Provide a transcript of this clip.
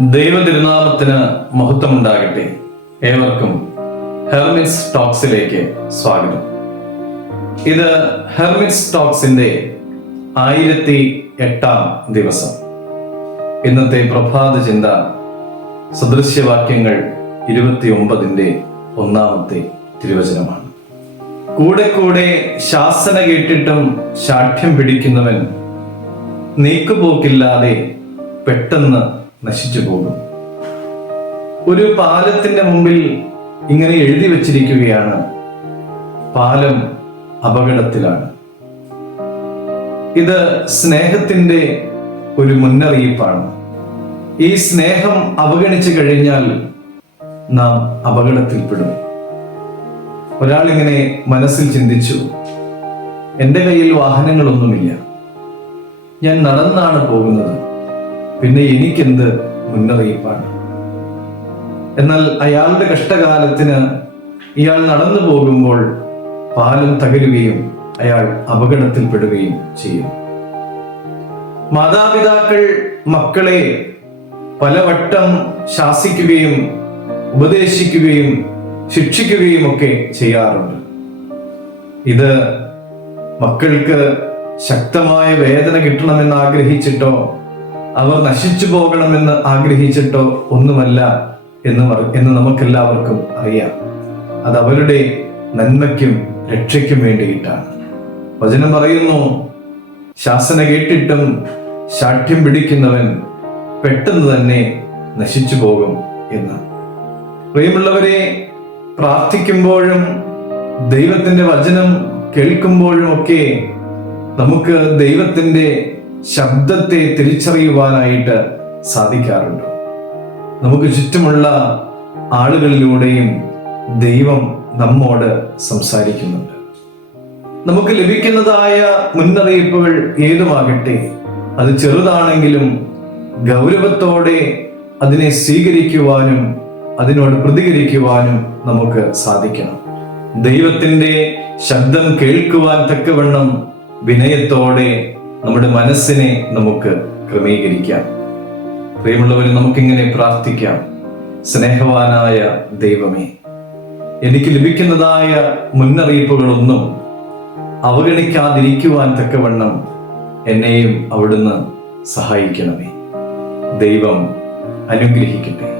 ദൈവതിരുനാമത്തിന് മഹത്വമുണ്ടാകട്ടെ. ഏവർക്കും ഹെർമിറ്റ്സ് ടോക്സിലേക്ക് സ്വാഗതം. ഇത് ഹെർമിറ്റ്സ് ടോക്സിന്റെ 1008-ാം ദിവസം. ഇന്നത്തെ പ്രഭാത ചിന്ത സദൃശ്യവാക്യങ്ങൾ 29-ന്റെ 1-ാമത്തെ തിരുവചനമാണ്. കൂടെ കൂടെ ശാസന കേട്ടിട്ടും ശാഠ്യം പിടിക്കുന്നവൻ നീക്കുപോക്കില്ലാതെ പെട്ടെന്ന് നശിച്ചു പോകും. ഒരു പാലത്തിന്റെ മുമ്പിൽ ഇങ്ങനെ എഴുതി വച്ചിരിക്കുകയാണ്, പാലം അപകടത്തിലാണ്. ഇത് സ്നേഹത്തിന്റെ ഒരു മുന്നറിയിപ്പാണ്. ഈ സ്നേഹം അവഗണിച്ചു കഴിഞ്ഞാൽ നാം അപകടത്തിൽപ്പെടും. ഒരാൾ ഇങ്ങനെ മനസ്സിൽ ചിന്തിച്ചു, എൻ്റെ കയ്യിൽ വാഹനങ്ങളൊന്നുമില്ല, ഞാൻ നടന്നാണ് പോകുന്നത്, പിന്നെ എനിക്കെന്ത് മുന്നറിയിപ്പാണ്. എന്നാൽ അയാളുടെ കഷ്ടകാലത്തിന് ഇയാൾ നടന്നു പോകുമ്പോൾ പാലം തകരുകയും അയാൾ അപകടത്തിൽപ്പെടുകയും ചെയ്യും. മാതാപിതാക്കൾ മക്കളെ പലവട്ടം ശാസിക്കുകയും ഉപദേശിക്കുകയും ശിക്ഷിക്കുകയും ഒക്കെ ചെയ്യാറുണ്ട്. ഇത് മക്കൾക്ക് ശക്തമായ വേദന കിട്ടണമെന്ന് ആഗ്രഹിച്ചിട്ടോ അവർ നശിച്ചു പോകണമെന്ന് ആഗ്രഹിച്ചിട്ടോ ഒന്നുമല്ല എന്ന് നമുക്കെല്ലാവർക്കും അറിയാം. അത് അവരുടെ നന്മയ്ക്കും രക്ഷയ്ക്കും വേണ്ടിയിട്ടാണ്. വചനം പറയുന്നു, ശാസന കേട്ടിട്ടും ശാഠ്യം പിടിക്കുന്നവൻ പെട്ടെന്ന് തന്നെ നശിച്ചു പോകും എന്ന്. പ്രിയമുള്ളവരെ, പ്രാർത്ഥിക്കുമ്പോഴും ദൈവത്തിന്റെ വചനം കേൾക്കുമ്പോഴും ഒക്കെ നമുക്ക് ദൈവത്തിന്റെ ശബ്ദത്തെ തിരിച്ചറിയുവാനായിട്ട് സാധിക്കാറുണ്ട്. നമുക്ക് ചുറ്റുമുള്ള ആളുകളിലൂടെയും ദൈവം നമ്മോട് സംസാരിക്കുന്നുണ്ട്. നമുക്ക് ലഭിക്കുന്നതായ മുന്നറിയിപ്പുകൾ ഏതുമാകട്ടെ, അത് ചെറുതാണെങ്കിലും ഗൗരവത്തോടെ അതിനെ സ്വീകരിക്കുവാനും അതിനോട് പ്രതികരിക്കുവാനും നമുക്ക് സാധിക്കണം. ദൈവത്തിന്റെ ശബ്ദം കേൾക്കുവാൻ തക്കവണ്ണം വിനയത്തോടെ നമ്മുടെ മനസ്സിനെ നമുക്ക് ക്രമീകരിക്കാം. പ്രിയമുള്ളവരെ, നമുക്കിങ്ങനെ പ്രാർത്ഥിക്കാം. സ്നേഹവാനായ ദൈവമേ, എനിക്ക് ലഭിക്കുന്നതായ മുന്നറിയിപ്പുകളൊന്നും അവഗണിക്കാതിരിക്കുവാൻ തക്കവണ്ണം എന്നെയും അവിടുന്ന് സഹായിക്കണമേ. ദൈവം അനുഗ്രഹിക്കട്ടെ.